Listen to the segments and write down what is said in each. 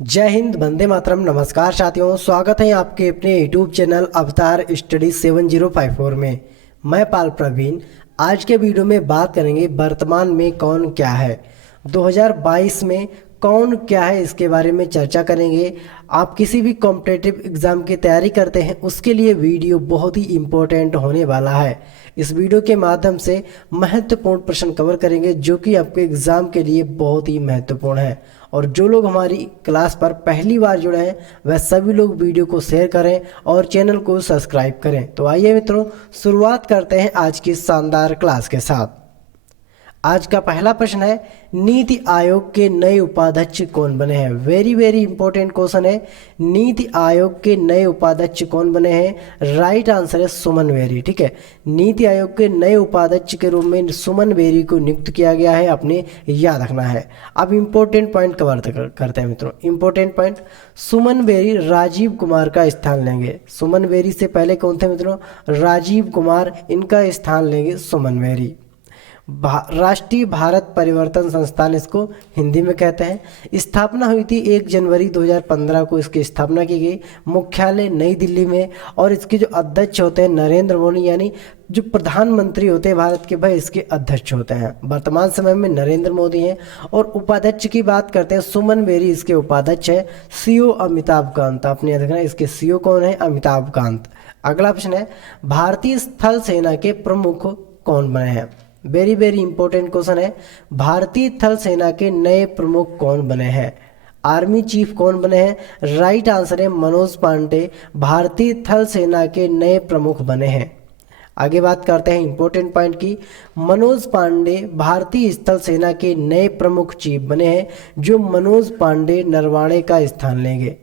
जय हिंद, वंदे मातरम। नमस्कार साथियों, स्वागत है आपके अपने यूट्यूब चैनल अवतार स्टडी 7054 में। मैं पाल प्रवीण। आज के वीडियो में बात करेंगे वर्तमान में कौन क्या है, 2022 में कौन क्या है, इसके बारे में चर्चा करेंगे। आप किसी भी कॉम्पिटिटिव एग्ज़ाम की तैयारी करते हैं उसके लिए वीडियो बहुत ही इम्पोर्टेंट होने वाला है। इस वीडियो के माध्यम से महत्वपूर्ण प्रश्न कवर करेंगे जो कि आपके एग्ज़ाम के लिए बहुत ही महत्वपूर्ण है। और जो लोग हमारी क्लास पर पहली बार जुड़े हैं वह सभी लोग वीडियो को शेयर करें और चैनल को सब्सक्राइब करें। तो आइए मित्रों, शुरुआत करते हैं आज की शानदार क्लास के साथ। आज का पहला प्रश्न है, नीति आयोग के नए उपाध्यक्ष कौन बने हैं। वेरी वेरी इंपॉर्टेंट क्वेश्चन है। नीति आयोग के नए उपाध्यक्ष कौन बने हैं? राइट आंसर है सुमन बेरी। ठीक है, नीति आयोग के नए उपाध्यक्ष के रूप में सुमन बेरी को नियुक्त किया गया है, आपने याद रखना है। अब इंपॉर्टेंट पॉइंट कवर करते हैं मित्रों। इंपॉर्टेंट पॉइंट, सुमन बेरी राजीव कुमार का स्थान लेंगे। सुमन बेरी से पहले कौन थे मित्रों? राजीव कुमार, इनका स्थान लेंगे सुमन बेरी। राष्ट्रीय भारत परिवर्तन संस्थान इसको हिंदी में कहते हैं। स्थापना हुई थी 1 जनवरी 2015 को इसकी स्थापना की गई। मुख्यालय नई दिल्ली में। और इसके जो अध्यक्ष होते हैं नरेंद्र मोदी, यानी जो प्रधानमंत्री होते हैं भारत के, भाई इसके अध्यक्ष होते हैं। वर्तमान समय में नरेंद्र मोदी हैं। और उपाध्यक्ष की बात करते हैं, सुमन बेरी इसके उपाध्यक्ष है। सीओ अमिताभ कांत, आपने याद रखना इसके सीओ कौन है? अमिताभ कांत। अगला प्रश्न है, भारतीय स्थल सेना के प्रमुख कौन बने हैं? वेरी वेरी इंपॉर्टेंट क्वेश्चन है। भारतीय थल सेना के नए प्रमुख कौन बने हैं? आर्मी चीफ कौन बने हैं? राइट आंसर है मनोज पांडे, भारतीय थल सेना के नए प्रमुख बने हैं। आगे बात करते हैं इंपॉर्टेंट पॉइंट की। मनोज पांडे भारतीय स्थल सेना के नए प्रमुख चीफ बने हैं, जो मनोज पांडे नरवाणे का स्थान लेंगे।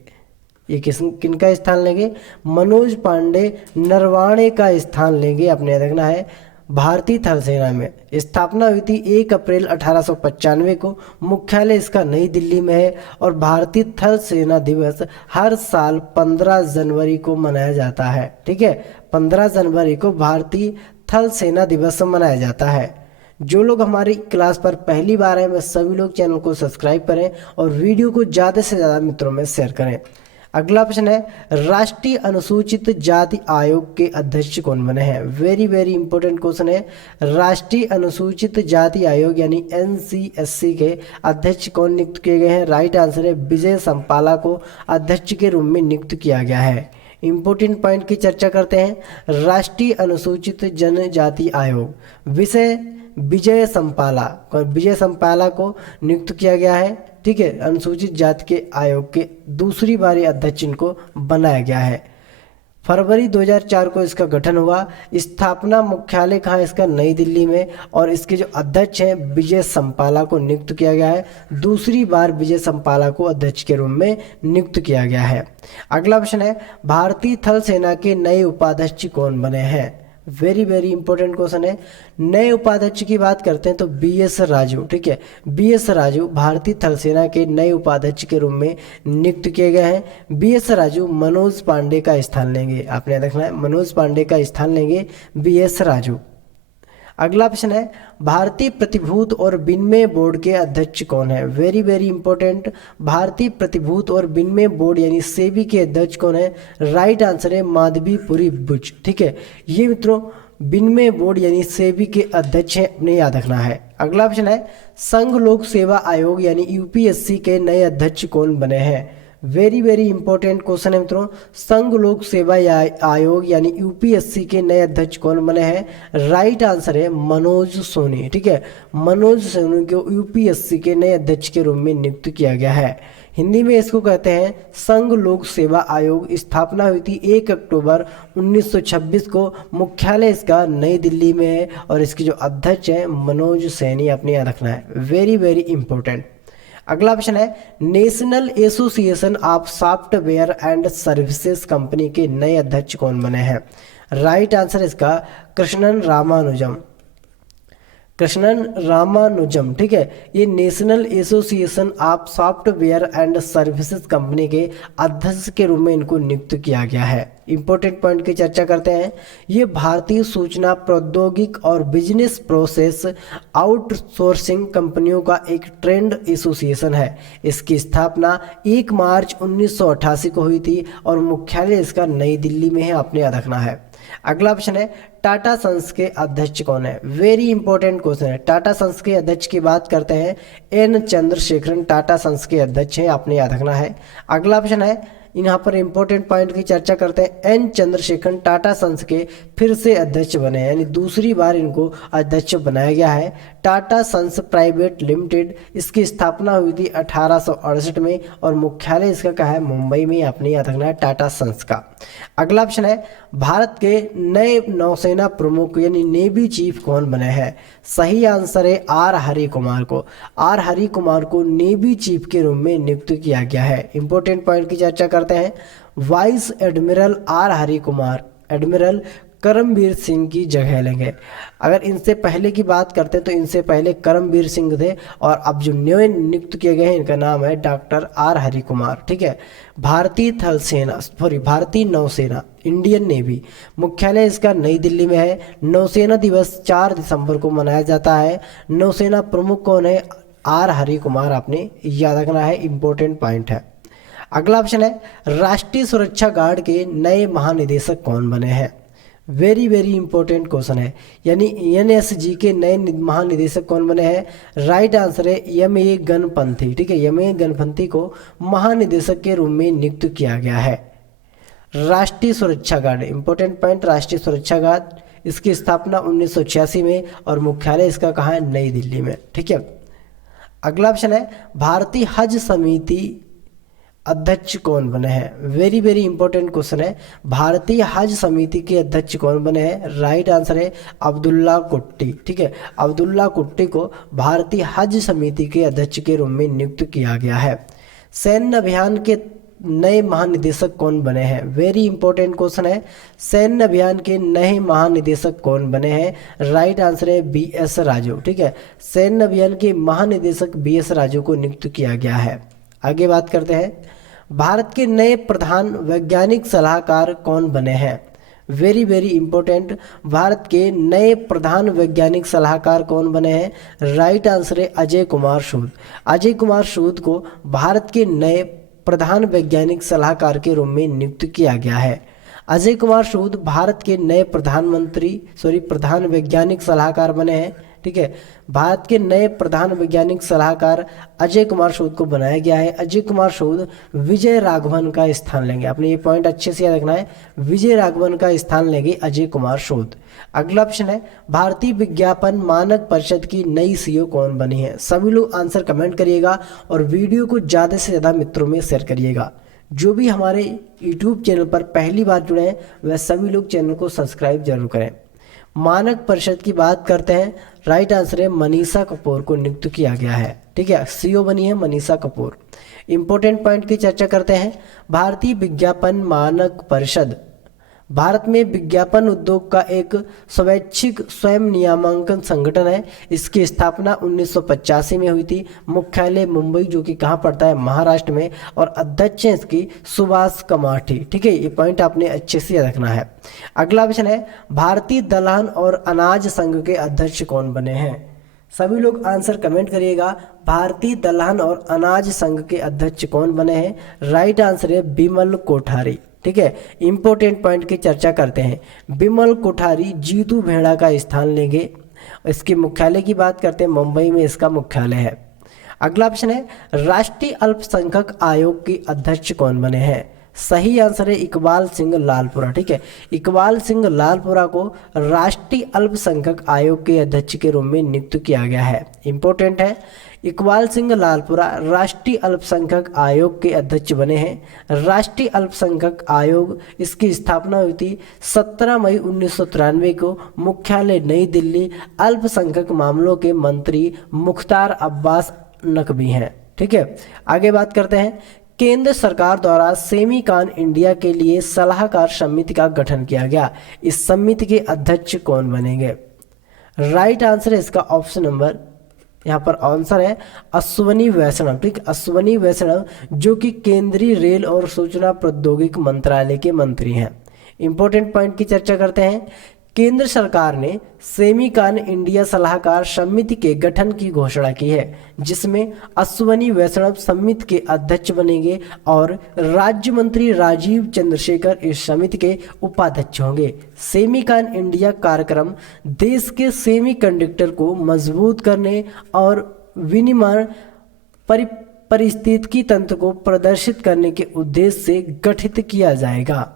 ये किनका स्थान लेंगे? मनोज पांडे नरवाणे का स्थान लेंगे, आपने देखना है। भारतीय थल सेना में स्थापना हुई थी 1 अप्रैल 1895 को। मुख्यालय इसका नई दिल्ली में है। और भारतीय थल सेना दिवस हर साल 15 जनवरी को मनाया जाता है। ठीक है, 15 जनवरी को भारतीय थल सेना दिवस मनाया जाता है। जो लोग हमारी क्लास पर पहली बार हैं वह सभी लोग चैनल को सब्सक्राइब करें और वीडियो को ज़्यादा से ज़्यादा मित्रों में शेयर करें। अगला प्रश्न है, राष्ट्रीय अनुसूचित जाति आयोग के अध्यक्ष कौन बने हैं? वेरी वेरी इंपॉर्टेंट क्वेश्चन है। राष्ट्रीय अनुसूचित जाति आयोग यानी NCSC के अध्यक्ष कौन नियुक्त किए गए हैं? राइट आंसर है विजय संपाला को अध्यक्ष के रूप में नियुक्त किया गया है। इंपॉर्टेंट पॉइंट की चर्चा करते हैं। राष्ट्रीय अनुसूचित जनजाति आयोग, विषय विजय संपाला, विजय संपाला को नियुक्त किया गया है। ठीक है, अनुसूचित जाति के आयोग के दूसरी बारी अध्यक्ष इनको बनाया गया है। फरवरी 2004 को इसका गठन हुआ। स्थापना मुख्यालय कहाँ? इसका नई दिल्ली में। और इसके जो अध्यक्ष हैं विजय संपाला को नियुक्त किया गया है। दूसरी बार विजय संपाला को अध्यक्ष के रूप में नियुक्त किया गया है। अगला प्रश्न है, भारतीय थल सेना के नए उपाध्यक्ष कौन बने हैं? वेरी वेरी इंपॉर्टेंट क्वेश्चन है। नए उपाध्यक्ष की बात करते हैं तो BS राजू। ठीक है, BS राजू भारतीय थल सेना के नए उपाध्यक्ष के रूप में नियुक्त किए गए हैं। BS राजू मनोज पांडे का स्थान लेंगे, आपने देखना है मनोज पांडे का स्थान लेंगे BS राजू। अगला प्रश्न है, भारतीय प्रतिभूत और विनिमय बोर्ड के अध्यक्ष कौन है? Very very important. भारतीय प्रतिभूत और विनिमय बोर्ड यानी सेबी के अध्यक्ष कौन है? राइट आंसर है माधवीपुरी बुच। ठीक है, ये मित्रों विनिमय बोर्ड यानी सेबी के अध्यक्ष हैं, अपने याद रखना है। अगला प्रश्न है, संघ लोक सेवा आयोग यानी UPSC के नए अध्यक्ष कौन बने हैं? वेरी वेरी इंपॉर्टेंट क्वेश्चन है मित्रों। संघ लोक सेवा आयोग यानी UPSC के नए अध्यक्ष कौन बने हैं? राइट आंसर है मनोज सोनी। ठीक है, मनोज सोनी को UPSC के नए अध्यक्ष के रूप में नियुक्त किया गया है। हिंदी में इसको कहते हैं संघ लोक सेवा आयोग। स्थापना हुई थी 1 अक्टूबर 1926 को। मुख्यालय इसका नई दिल्ली में है। और इसके जो अध्यक्ष हैं मनोज सैनी, अपने याद रखना है। Very very important. अगला प्रश्न है, national association of software and services company के नए अध्यक्ष कौन बने हैं? राइट आंसर इसका कृष्णन रामानुजम। कृष्णन रामानुजम, ठीक है, ये national association of software and services company के अध्यक्ष के रूप में इनको नियुक्त किया गया है। इंपॉर्टेंट पॉइंट की चर्चा करते हैं। ये भारतीय सूचना प्रौद्योगिक और बिजनेस प्रोसेस आउटसोर्सिंग कंपनियों का एक ट्रेंड एसोसिएशन है। इसकी स्थापना 1 मार्च 1988 को हुई थी और मुख्यालय इसका नई दिल्ली में है, आपने याद रखना है। अगला ऑप्शन है टाटा सन्स के अध्यक्ष कौन है। वेरी इंपॉर्टेंट क्वेश्चन है। टाटा सन्स के अध्यक्ष की बात करते हैं, एन चंद्रशेखरन टाटा सन्स के अध्यक्ष हैं, आपने याद रखना है। अगला ऑप्शन है, यहाँ पर इंपॉर्टेंट पॉइंट की चर्चा करते हैं, एन चंद्रशेखरन टाटा सन्स के फिर से अध्यक्ष बने हैं, यानी दूसरी बार इनको अध्यक्ष बनाया गया है। टाटा सन्स प्राइवेट लिमिटेड, इसकी स्थापना हुई थी 1868 में और मुख्यालय इसका कहाँ है, मुंबई में, आपने याद रखना है टाटा सन्स का। अगला ऑप्शन है, भारत के नए नौसेना प्रमुख यानी नेवी चीफ कौन बने हैं। सही आंसर है आर हरि कुमार को। आर हरि कुमार को नेवी चीफ के रूप में नियुक्त किया गया है। इंपॉर्टेंट पॉइंट की चर्चा करते हैं। Vice admiral R Hari Kumar admiral Karambir Singh की जगह लेंगे। अगर इनसे पहले की बात करते हैं तो इनसे पहले करमबीर सिंह थे और अब जो नए नियुक्त किए गए हैं इनका नाम है डॉक्टर आर हरि कुमार, ठीक है। भारतीय थल सेना भारतीय नौसेना इंडियन नेवी, मुख्यालय इसका नई दिल्ली में है। नौसेना दिवस 4 दिसंबर को मनाया जाता है। नौसेना प्रमुख कौन है, आर हरि कुमार, आपने याद रखना है, इंपॉर्टेंट पॉइंट है। अगला ऑप्शन है, राष्ट्रीय सुरक्षा गार्ड के नए महानिदेशक कौन बने हैं। वेरी वेरी इंपॉर्टेंट क्वेश्चन है, यानी एनएसजी के नए महानिदेशक कौन बने हैं। राइट आंसर है एम ए गणपंथी, ठीक है। एम ए गणपंथी को महानिदेशक के रूप में नियुक्त किया गया है। राष्ट्रीय सुरक्षा गार्ड, इंपॉर्टेंट पॉइंट, राष्ट्रीय सुरक्षा गार्ड, इसकी स्थापना 1986 में और मुख्यालय इसका कहाँ है, नई दिल्ली में, ठीक है। अगला ऑप्शन है, भारतीय हज समिति अध्यक्ष कौन बने हैं। वेरी वेरी इंपॉर्टेंट क्वेश्चन है। भारतीय हज समिति के अध्यक्ष कौन बने हैं। राइट आंसर है अब्दुल्ला कुट्टी, ठीक है। अब्दुल्ला कुट्टी को भारतीय हज समिति के अध्यक्ष के रूप में नियुक्त किया गया है। सैन्य अभियान के नए महानिदेशक कौन बने हैं। वेरी इंपॉर्टेंट क्वेश्चन है। सैन्य अभियान के नए महानिदेशक कौन बने हैं। राइट आंसर है बी एस राजू, ठीक है। सैन्य अभियान के महानिदेशक बी एस राजू को नियुक्त किया गया है। आगे बात करते हैं, भारत के नए प्रधान वैज्ञानिक सलाहकार कौन बने हैं। वेरी वेरी इंपॉर्टेंट, भारत के नए प्रधान वैज्ञानिक सलाहकार कौन बने हैं। राइट आंसर है अजय कुमार सूद। अजय कुमार सूद को भारत के नए प्रधान वैज्ञानिक सलाहकार के रूप में नियुक्त किया गया है। अजय कुमार सूद भारत के नए प्रधान वैज्ञानिक सलाहकार बने हैं, ठीक है। भारत के नए प्रधान वैज्ञानिक सलाहकार अजय कुमार सूद को बनाया गया है। अजय कुमार सूद विजय राघवन का स्थान लेंगे, आपने ये पॉइंट अच्छे से याद रखना है, विजय राघवन का स्थान लेंगे अजय कुमार सूद। अगला ऑप्शन है, भारतीय विज्ञापन मानक परिषद की नई सीईओ कौन बनी है। सभी लोग आंसर कमेंट करिएगा और वीडियो को ज़्यादा से ज़्यादा मित्रों में शेयर करिएगा। जो भी हमारे यूट्यूब चैनल पर पहली बार जुड़े हैं वह सभी लोग चैनल को सब्सक्राइब जरूर करें। मानक परिषद की बात करते हैं। राइट आंसर है मनीषा कपूर को नियुक्त किया गया है, ठीक है। सीईओ बनी है मनीषा कपूर। इंपॉर्टेंट पॉइंट की चर्चा करते हैं। भारतीय विज्ञापन मानक परिषद भारत में विज्ञापन उद्योग का एक स्वैच्छिक स्वयं नियामक संगठन है। इसकी स्थापना 1985 में हुई थी। मुख्यालय मुंबई, जो कि कहाँ पड़ता है, महाराष्ट्र में, और अध्यक्ष हैं इसकी सुभाष कमाठी, ठीक है। ये पॉइंट आपने अच्छे से रखना है। अगला ऑप्शन है, भारतीय दलहन और अनाज संघ के अध्यक्ष कौन बने हैं। सभी लोग आंसर कमेंट करिएगा। भारतीय दलहन और अनाज संघ के अध्यक्ष कौन बने हैं। राइट आंसर है बिमल कोठारी, ठीक है। इंपॉर्टेंट पॉइंट की चर्चा करते हैं। बिमल कोठारी जीतू भेड़ा का स्थान लेंगे। इसके मुख्यालय की बात करते हैं, मुंबई में इसका मुख्यालय है। अगला ऑप्शन है, राष्ट्रीय अल्पसंख्यक आयोग के अध्यक्ष कौन बने हैं। सही आंसर है इकबाल सिंह लालपुरा, ठीक है। इकबाल सिंह लालपुरा को राष्ट्रीय अल्पसंख्यक आयोग के अध्यक्ष के रूप में नियुक्त किया गया है। इंपॉर्टेंट है, इकबाल सिंह लालपुरा राष्ट्रीय अल्पसंख्यक आयोग के अध्यक्ष बने हैं। राष्ट्रीय अल्पसंख्यक आयोग, इसकी स्थापना हुई थी 17 मई 1993 को। मुख्यालय नई दिल्ली। अल्पसंख्यक मामलों के मंत्री मुख्तार अब्बास नकवी हैं, ठीक है। आगे बात करते हैं, केंद्र सरकार द्वारा सेमीकान इंडिया के लिए सलाहकार समिति का गठन किया गया। इस समिति के अध्यक्ष कौन बनेंगे। राइट आंसर है इसका ऑप्शन नंबर, यहाँ पर आंसर है अश्वनी वैष्णव। ठीक, अश्वनी वैष्णव जो कि केंद्रीय रेल और सूचना प्रौद्योगिकी मंत्रालय के मंत्री हैं। इंपॉर्टेंट पॉइंट की चर्चा करते हैं। केंद्र सरकार ने सेमीकान इंडिया सलाहकार समिति के गठन की घोषणा की है, जिसमें अश्वनी वैष्णव समिति के अध्यक्ष बनेंगे और राज्य मंत्री राजीव चंद्रशेखर इस समिति के उपाध्यक्ष होंगे। सेमीकान इंडिया कार्यक्रम देश के सेमीकंडक्टर को मजबूत करने और विनिर्माण पारिस्थितिकी तंत्र को प्रदर्शित करने के उद्देश्य से गठित किया जाएगा।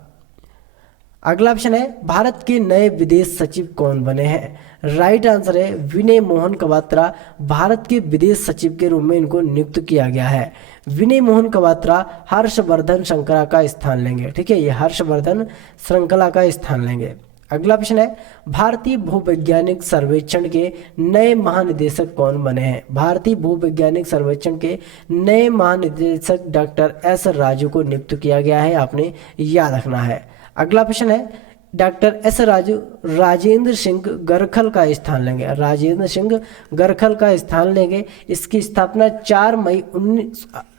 अगला ऑप्शन है भारत के नए विदेश सचिव कौन बने हैं। राइट आंसर है विनय मोहन क्वात्रा भारत के विदेश सचिव के रूप में इनको नियुक्त किया गया है। विनय मोहन क्वात्रा हर्षवर्धन श्रृंखला का स्थान लेंगे। ठीक है, ये हर्षवर्धन श्रृंखला का स्थान लेंगे। अगला ऑप्शन है भारतीय भूवैज्ञानिक सर्वेक्षण के नए महानिदेशक कौन बने हैं। भारतीय भूवैज्ञानिक सर्वेक्षण के नए महानिदेशक डॉक्टर एस राजू को नियुक्त किया गया है, आपने याद रखना है। अगला प्रश्न है डॉक्टर एस राजू राजेंद्र सिंह गरखल का स्थान लेंगे। राजेंद्र सिंह गरखल का स्थान लेंगे। इसकी स्थापना 4 मई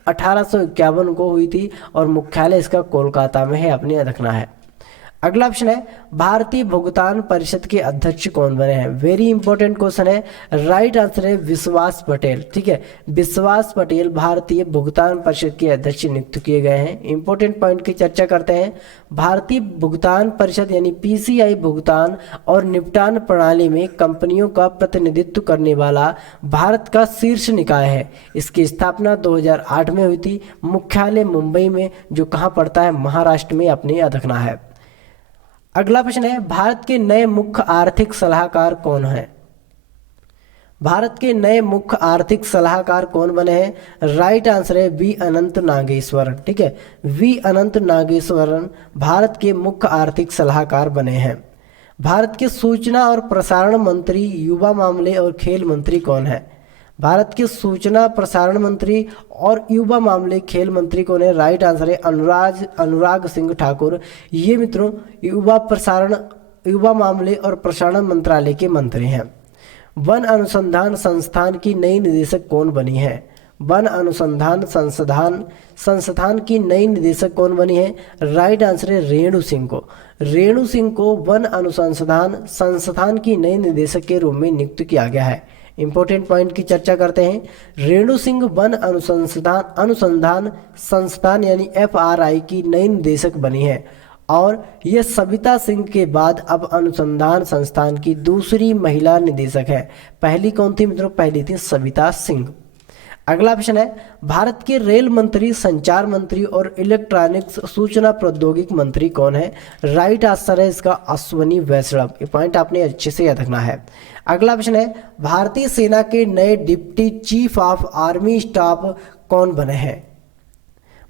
1851 को हुई थी और मुख्यालय इसका कोलकाता में है, अपने याद रखना है। अगला ऑप्शन है भारतीय भुगतान परिषद के अध्यक्ष कौन बने हैं। वेरी इंपॉर्टेंट क्वेश्चन है। राइट आंसर है विश्वास पटेल। ठीक है, विश्वास पटेल भारतीय भुगतान परिषद के अध्यक्ष नियुक्त किए गए हैं। इंपॉर्टेंट पॉइंट की चर्चा करते हैं। भारतीय भुगतान परिषद यानी पीसीआई भुगतान और निपटान प्रणाली में कंपनियों का प्रतिनिधित्व करने वाला भारत का शीर्ष निकाय है। इसकी स्थापना 2008 में हुई थी। मुख्यालय मुंबई में, जो कहाँ पड़ता है, महाराष्ट्र में, अपने याद रखना है। अगला प्रश्न है भारत के नए मुख्य आर्थिक सलाहकार कौन हैं। भारत के नए मुख्य आर्थिक सलाहकार कौन बने हैं। राइट आंसर है वी अनंत नागेश्वरन। ठीक है, वी अनंत नागेश्वरन भारत के मुख्य आर्थिक सलाहकार बने हैं। भारत के सूचना और प्रसारण मंत्री, युवा मामले और खेल मंत्री कौन है। भारत के सूचना प्रसारण मंत्री और युवा मामले खेल मंत्री कौन है। राइट आंसर है अनुराग सिंह ठाकुर। ये मित्रों युवा मामले और प्रसारण मंत्रालय के मंत्री हैं। वन अनुसंधान संस्थान की नई निदेशक कौन बनी है। वन अनुसंधान संस्थान की नई निदेशक कौन बनी है। राइट आंसर है रेणु सिंह को। रेणु सिंह को वन अनुसंधान संस्थान की नई निदेशक के रूप में नियुक्त किया गया है। इंपॉर्टेंट पॉइंट की चर्चा करते हैं। रेणु सिंह वन अनुसंधान संस्थान यानी FRI की नई निदेशक बनी है और यह सविता सिंह के बाद अब अनुसंधान संस्थान की दूसरी महिला निदेशक है। पहली कौन थी मित्रों, पहली थी सविता सिंह। अगला ऑप्शन है भारत के रेल मंत्री, संचार मंत्री और इलेक्ट्रॉनिक्स सूचना प्रौद्योगिकी मंत्री कौन है। राइट आंसर है इसका अश्वनी वैष्णव। ये पॉइंट आपने अच्छे से याद रखना है। अगला ऑप्शन है भारतीय सेना के नए deputy chief of army staff कौन बने हैं।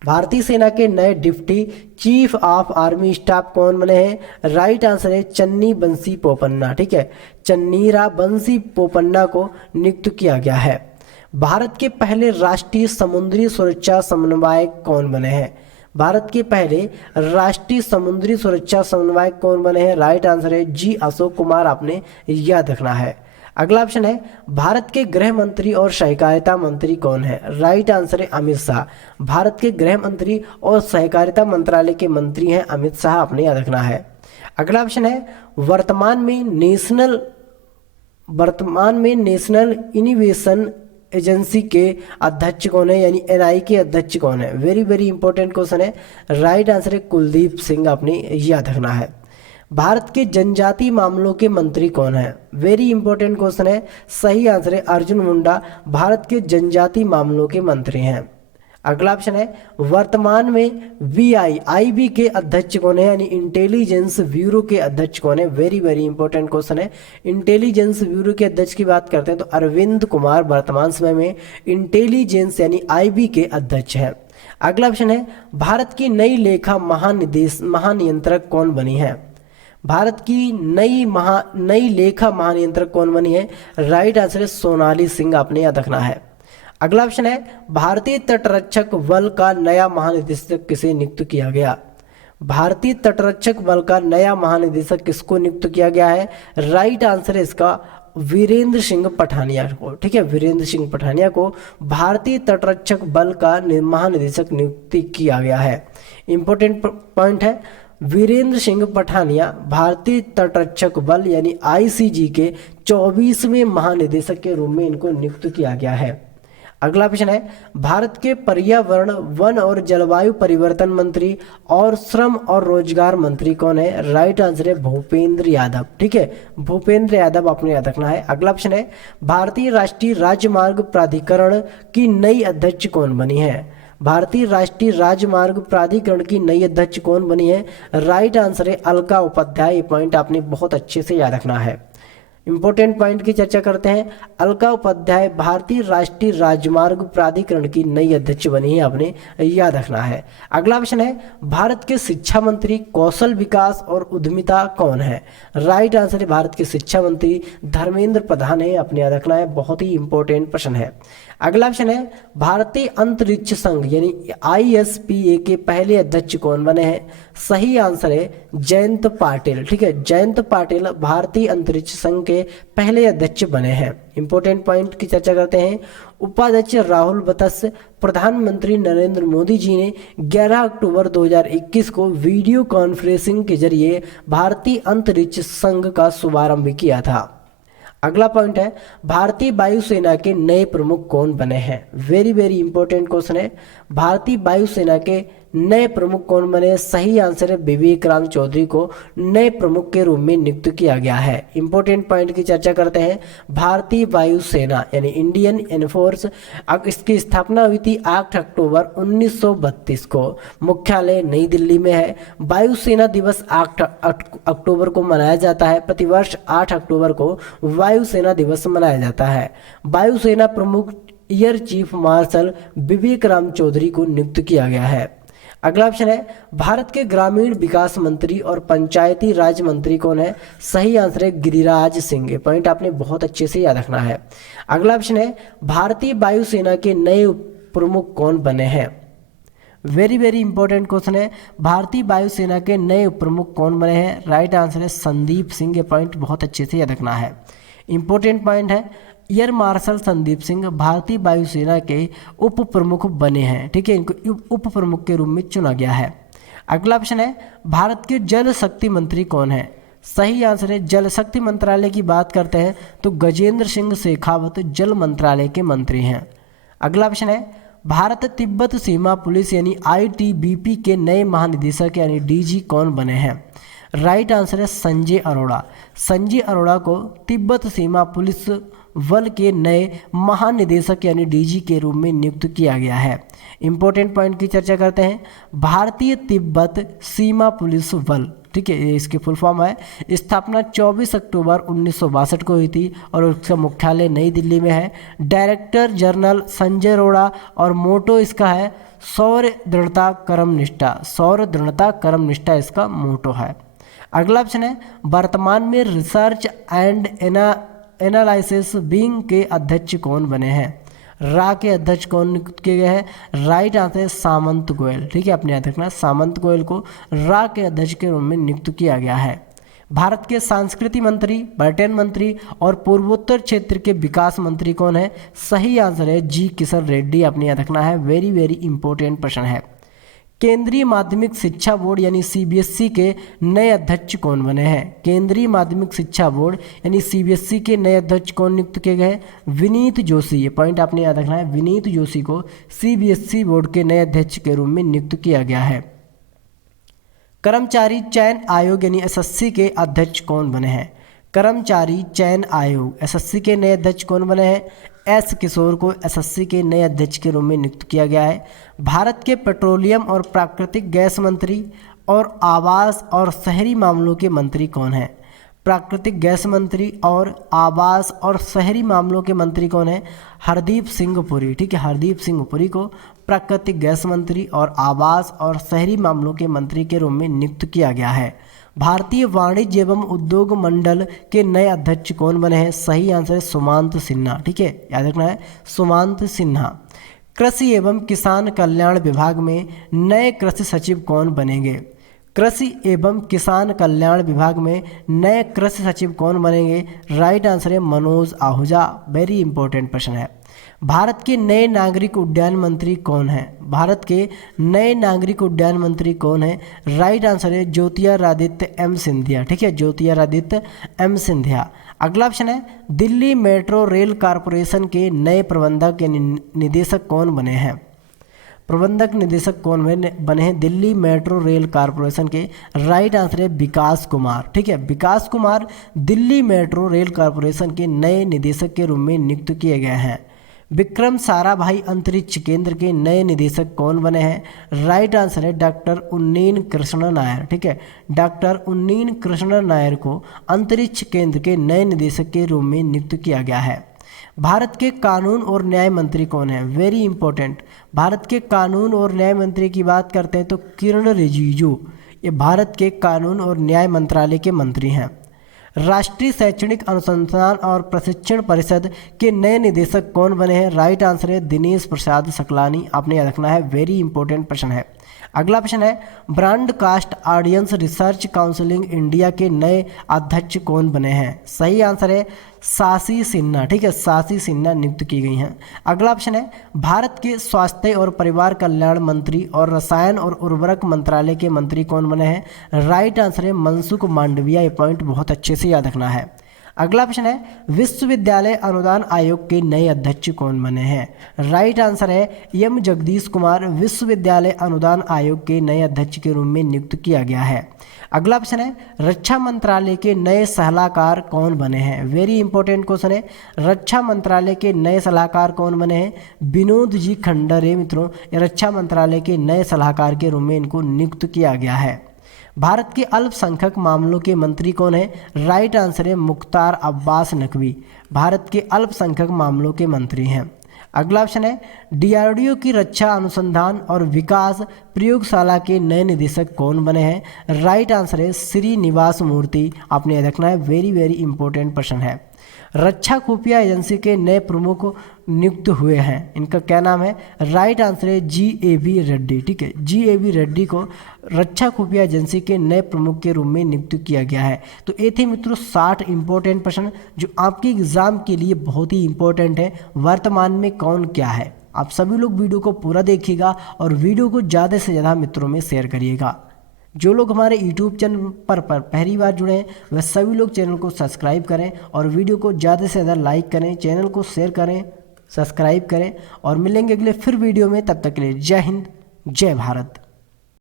भारतीय सेना के नए deputy chief of army staff कौन बने हैं। राइट आंसर है चन्नी बंसी पोपन्ना। ठीक है, चन्नीरा बंसी पोपन्ना को नियुक्त किया गया है। भारत के पहले राष्ट्रीय समुद्री सुरक्षा समन्वयक कौन बने हैं। भारत के पहले राष्ट्रीय समुद्री सुरक्षा समन्वयक कौन बने हैं। राइट आंसर है जी अशोक कुमार, आपने याद रखना है। अगला ऑप्शन है भारत के गृह मंत्री और सहकारिता मंत्री कौन है। राइट आंसर है अमित शाह। भारत के गृह मंत्री और सहकारिता मंत्रालय के मंत्री हैं अमित शाह, आपने याद रखना है। अगला ऑप्शन है वर्तमान में नेशनल इनोवेशन एजेंसी के अध्यक्ष कौन है, यानी NI के अध्यक्ष कौन है। वेरी वेरी इंपॉर्टेंट क्वेश्चन है। राइट आंसर है कुलदीप सिंह, आपने याद रखना है। भारत के जनजातीय मामलों के मंत्री कौन है। वेरी इंपॉर्टेंट क्वेश्चन है। सही आंसर है अर्जुन मुंडा, भारत के जनजातीय मामलों के मंत्री हैं। अगला ऑप्शन है वर्तमान में IB के अध्यक्ष कौन है, यानी इंटेलिजेंस ब्यूरो के अध्यक्ष कौन है। वेरी वेरी इंपॉर्टेंट क्वेश्चन है। इंटेलिजेंस ब्यूरो के अध्यक्ष की बात करते हैं तो अरविंद कुमार वर्तमान समय में इंटेलिजेंस यानी IB के अध्यक्ष हैं। अगला ऑप्शन है भारत की नई लेखा महानियंत्रक कौन बनी है। भारत की नई लेखा महानियंत्रक कौन बनी है। राइट आंसर है सोनाली सिंह, आपने याद रखना है। अगला ऑप्शन है भारतीय तटरक्षक बल का नया महानिदेशक किसे नियुक्त किया गया। भारतीय तटरक्षक बल का नया महानिदेशक किसको नियुक्त किया गया है। राइट आंसर है इसका वीरेंद्र सिंह पठानिया को, ठीक है, वीरेंद्र सिंह पठानिया को भारतीय तटरक्षक बल का महानिदेशक नियुक्ति किया गया है। इंपॉर्टेंट पॉइंट है, वीरेंद्र सिंह पठानिया भारतीय तटरक्षक बल यानी आईसीजी के 24वें महानिदेशक के रूप में इनको नियुक्त किया गया है। अगला प्रश्न है, भारत के पर्यावरण, वन और जलवायु परिवर्तन मंत्री और श्रम और रोजगार मंत्री कौन है? राइट आंसर है भूपेंद्र यादव, ठीक है, भूपेंद्र यादव आपने याद रखना है। अगला प्रश्न है, भारतीय राष्ट्रीय राजमार्ग प्राधिकरण की नई अध्यक्ष कौन बनी है? भारतीय राष्ट्रीय राजमार्ग प्राधिकरण की नई अध्यक्ष कौन बनी है? राइट आंसर है अलका उपाध्याय। ये पॉइंट आपने बहुत अच्छे से याद रखना है। इंपॉर्टेंट पॉइंट की चर्चा करते हैं। अलका उपाध्याय भारतीय राष्ट्रीय राजमार्ग प्राधिकरण की नई अध्यक्ष बनी है, आपने याद रखना है। अगला प्रश्न है, भारत के शिक्षा मंत्री, कौशल विकास और उद्यमिता कौन है? राइट आंसर है भारत के शिक्षा मंत्री धर्मेंद्र प्रधान है, आपने याद रखना है, बहुत ही इंपॉर्टेंट प्रश्न है। अगला प्रश्न है, भारतीय अंतरिक्ष संघ यानी ISPA के पहले अध्यक्ष कौन बने हैं? सही आंसर है जयंत पाटिल, ठीक है, जयंत पाटिल भारतीय अंतरिक्ष संघ के पहले अध्यक्ष बने हैं। इंपॉर्टेंट पॉइंट की चर्चा करते हैं। उपाध्यक्ष राहुल बतस, प्रधानमंत्री नरेंद्र मोदी जी ने 11 अक्टूबर 2021 को वीडियो कॉन्फ्रेंसिंग के जरिए भारतीय अंतरिक्ष संघ का शुभारंभ किया था। अगला पॉइंट है, भारतीय वायुसेना के नए प्रमुख कौन बने हैं? वेरी वेरी इंपॉर्टेंट क्वेश्चन है। भारतीय वायुसेना के नए प्रमुख कौन बने? सही आंसर है विवेक राम चौधरी को नए प्रमुख के रूप में नियुक्त किया गया है। इंपॉर्टेंट पॉइंट की चर्चा करते हैं। भारतीय वायुसेना यानी इंडियन एयरफोर्स, इसकी स्थापना हुई थी 8 अक्टूबर 1932 को। मुख्यालय नई दिल्ली में है। वायुसेना दिवस 8 अक्टूबर को मनाया जाता है। प्रतिवर्ष 8 अक्टूबर को वायुसेना दिवस मनाया जाता है। वायुसेना प्रमुख एयर चीफ मार्शल विवेक राम चौधरी को नियुक्त किया गया है। अगला ऑप्शन है, भारत के ग्रामीण विकास मंत्री और पंचायती राज मंत्री कौन है? सही आंसर है गिरिराज सिंह। पॉइंट आपने बहुत अच्छे से याद रखना है। अगला ऑप्शन है, भारतीय वायुसेना के नए प्रमुख कौन बने हैं? वेरी वेरी इंपॉर्टेंट क्वेश्चन है। भारतीय वायुसेना के नए प्रमुख कौन बने हैं? राइट आंसर है संदीप सिंह। ये पॉइंट बहुत अच्छे से याद रखना है। इंपॉर्टेंट पॉइंट है, एयर मार्शल संदीप सिंह भारतीय वायुसेना के उप प्रमुख बने हैं, ठीक है, इनको उप प्रमुख के रूप में चुना गया है। अगला ऑप्शन है, भारत के जल शक्ति मंत्री कौन है? सही आंसर है जल शक्ति मंत्रालय की बात करते हैं तो गजेंद्र सिंह शेखावत जल मंत्रालय के मंत्री हैं। अगला ऑप्शन है, भारत तिब्बत सीमा पुलिस यानी ITBP के नए महानिदेशक यानी DG कौन बने हैं? राइट आंसर है संजय अरोड़ा। संजय अरोड़ा को तिब्बत सीमा पुलिस बल के नए महानिदेशक यानी DG के रूप में नियुक्त किया गया है। इंपॉर्टेंट पॉइंट की चर्चा करते हैं। भारतीय तिब्बत सीमा पुलिस बल, ठीक है, ये इसकी फुल फॉर्म है। स्थापना 24 अक्टूबर 1962 को हुई थी और उसका मुख्यालय नई दिल्ली में है। डायरेक्टर जनरल संजय अरोड़ा और मोटो इसका है शौर्य दृढ़ता कर्म निष्ठा। शौर्य दृढ़ता कर्म निष्ठा इसका मोटो है। अगला ऑप्शन है, वर्तमान में रिसर्च एंड एनालिसिस विंग के अध्यक्ष कौन बने हैं? रा के अध्यक्ष कौन नियुक्त किए गए हैं? राइट आंसर है सामंत गोयल, ठीक है, अपने याद रखना। सामंत गोयल को रा के अध्यक्ष के रूप में नियुक्त किया गया है। भारत के संस्कृति मंत्री, पर्यटन मंत्री और पूर्वोत्तर क्षेत्र के विकास मंत्री कौन है? सही आंसर है जी किशन रेड्डी, अपने याद रखना है। वेरी वेरी इंपॉर्टेंट प्रश्न है। केंद्रीय माध्यमिक शिक्षा बोर्ड यानी CBSE के नए अध्यक्ष कौन बने हैं? केंद्रीय माध्यमिक शिक्षा बोर्ड यानी CBSE के नए अध्यक्ष कौन नियुक्त किए गए हैं? विनीत जोशी। ये पॉइंट आपने याद रखना है। विनीत जोशी को CBSE बोर्ड के नए अध्यक्ष के रूप में नियुक्त किया गया है। कर्मचारी चयन आयोग यानी SSC के अध्यक्ष कौन बने हैं? कर्मचारी चयन आयोग SSC के नए अध्यक्ष कौन बने हैं? S किशोर को SSC के नए अध्यक्ष के रूप में नियुक्त किया गया है। भारत के पेट्रोलियम और प्राकृतिक गैस मंत्री और आवास और शहरी मामलों के मंत्री कौन हैं? प्राकृतिक गैस मंत्री और आवास और शहरी मामलों के मंत्री कौन हैं? हरदीप सिंह पुरी, ठीक है, हरदीप सिंह पुरी को प्राकृतिक गैस मंत्री और आवास और शहरी मामलों के मंत्री के रूप में नियुक्त किया गया है। भारतीय वाणिज्य एवं उद्योग मंडल के नए अध्यक्ष कौन बने हैं? सही आंसर है सुमांत सिन्हा, ठीक है, याद रखना है सुमांत सिन्हा। कृषि एवं किसान कल्याण विभाग में नए कृषि सचिव कौन बनेंगे? कृषि एवं किसान कल्याण विभाग में नए कृषि सचिव कौन बनेंगे? राइट आंसर है मनोज आहूजा। वेरी इंपॉर्टेंट प्रश्न है। भारत के नए नागरिक उड्डयन मंत्री कौन हैं? भारत के नए नागरिक उड्डयन मंत्री कौन हैं? राइट आंसर है ज्योतिरादित्य एम सिंधिया। ठीक है, ज्योतिरादित्य एम सिंधिया। अगला ऑप्शन है दिल्ली मेट्रो रेल कॉरपोरेशन के नए प्रबंधक या निदेशक कौन बने हैं? प्रबंधक निदेशक कौन बने हैं दिल्ली मेट्रो रेल कॉरपोरेशन के? राइट आंसर है विकास कुमार। ठीक है, Vikas Kumar Delhi metro rail corporation के नए निदेशक के रूप में नियुक्त किए गए हैं। विक्रम साराभाई अंतरिक्ष केंद्र के नए निदेशक कौन बने हैं? राइट आंसर है डॉक्टर उन्नीन कृष्ण नायर। ठीक है, डॉक्टर उन्नीन कृष्ण नायर को अंतरिक्ष केंद्र के नए निदेशक के रूप में नियुक्त किया गया है। भारत के कानून और न्याय मंत्री कौन है? Very important. भारत के कानून और न्याय मंत्री की बात करते हैं तो किरण रिजिजू, ये भारत के कानून और न्याय मंत्रालय के मंत्री हैं। राष्ट्रीय शैक्षणिक अनुसंधान और प्रशिक्षण परिषद के नए निदेशक कौन बने हैं? राइट आंसर है दिनेश प्रसाद सकलानी। आपने याद रखना है, वेरी इंपॉर्टेंट प्रश्न है। अगला प्रश्न है broadcast audience research counselling India के नए अध्यक्ष कौन बने हैं? सही आंसर है सासी सिन्हा। ठीक है, सासी सिन्हा नियुक्त की गई हैं। अगला ऑप्शन है भारत के स्वास्थ्य और परिवार कल्याण मंत्री और रसायन और उर्वरक मंत्रालय के मंत्री कौन बने हैं? राइट आंसर है मनसुख मांडविया। ये पॉइंट बहुत अच्छे से याद रखना है। अगला प्रश्न है विश्वविद्यालय अनुदान आयोग के नए अध्यक्ष कौन बने हैं? राइट आंसर है एम जगदीश कुमार विश्वविद्यालय अनुदान आयोग के नए अध्यक्ष के रूप में नियुक्त किया गया है। अगला ऑप्शन है रक्षा मंत्रालय के नए सलाहकार कौन बने हैं? वेरी इंपॉर्टेंट क्वेश्चन है। रक्षा मंत्रालय के नए सलाहकार कौन बने हैं? विनोद जी खंडरे। मित्रों, रक्षा मंत्रालय के नए सलाहकार के रूप में इनको नियुक्त किया गया है। भारत के अल्पसंख्यक मामलों के मंत्री कौन है? राइट आंसर है मुख्तार अब्बास नकवी। भारत के अल्पसंख्यक मामलों के मंत्री हैं। अगला ऑप्शन है डीआरडीओ की रक्षा अनुसंधान और विकास प्रयोगशाला के नए निदेशक कौन बने हैं? राइट आंसर है श्रीनिवास मूर्ति। आपने याद रखना है, वेरी वेरी इंपॉर्टेंट प्रश्न है। रक्षा खुफिया एजेंसी के नए प्रमुख नियुक्त हुए हैं, इनका क्या नाम है? राइट आंसर है GAV रेड्डी। ठीक है, GAV रेड्डी को रक्षा खुफिया एजेंसी के नए प्रमुख के रूप में नियुक्त किया गया है। तो ये थे मित्रों 60 इंपॉर्टेंट प्रश्न जो आपके एग्जाम के लिए बहुत ही इंपॉर्टेंट है। वर्तमान में कौन क्या है, आप सभी लोग वीडियो को पूरा देखिएगा और वीडियो को ज़्यादा से ज़्यादा मित्रों में शेयर करिएगा। जो लोग हमारे YouTube चैनल पर पहली बार जुड़े हैं वह सभी लोग चैनल को सब्सक्राइब करें और वीडियो को ज़्यादा से ज़्यादा लाइक करें, चैनल को शेयर करें, सब्सक्राइब करें और मिलेंगे अगले फिर वीडियो में। तब तक के लिए जय हिंद, जय भारत।